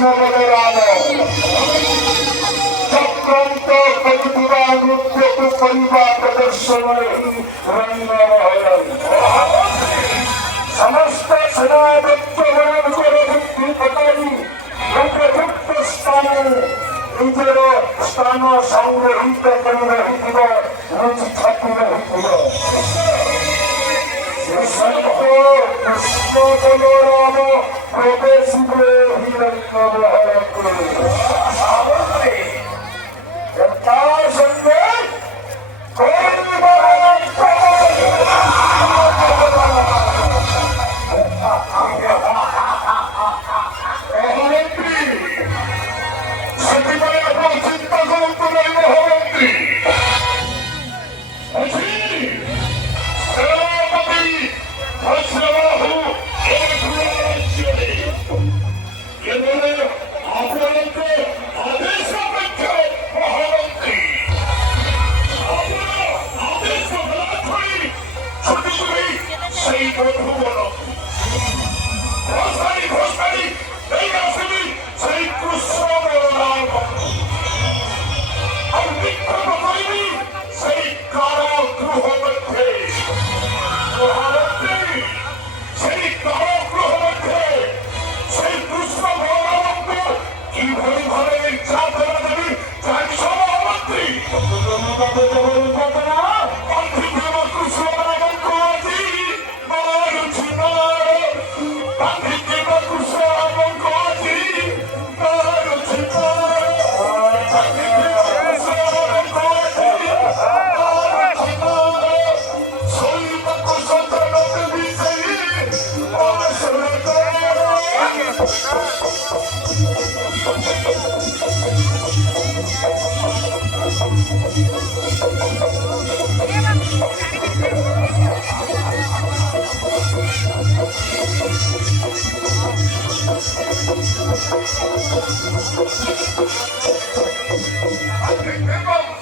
কৃষ্ণ বলরাম চক্রান্ত কলিযুগানুদ্যত করিবা প্রদর্শনে রঙ্গমহরণ সমস্ত সেনাদত্তগণ বুদ্ধি পতাই উপযুক্ত স্থানে নিজের স্থান সংগ্রহীত করি রহিব রুচি ছাপি রহিব কৃষ্ণ বলরাম প্রবেশিবে হিরণ্যমহরণ তার সঙ্গে চিন্তা করুন তো মহামন্ত্রী সেই বধূ বলো সেই কৃষ্ণ বলরাম আমি বিক্ষোভ করিনি সেই কারাগৃহ মধ্যে মহামন্ত্রী সেই কারাগৃহ মধ্যে সেই কৃষ্ণ বলরামকে কিভাবে ভাবে যাতনা দেবী জানিস মহামন্ত্রী কৃষ্ণ বলরাম কাজী I think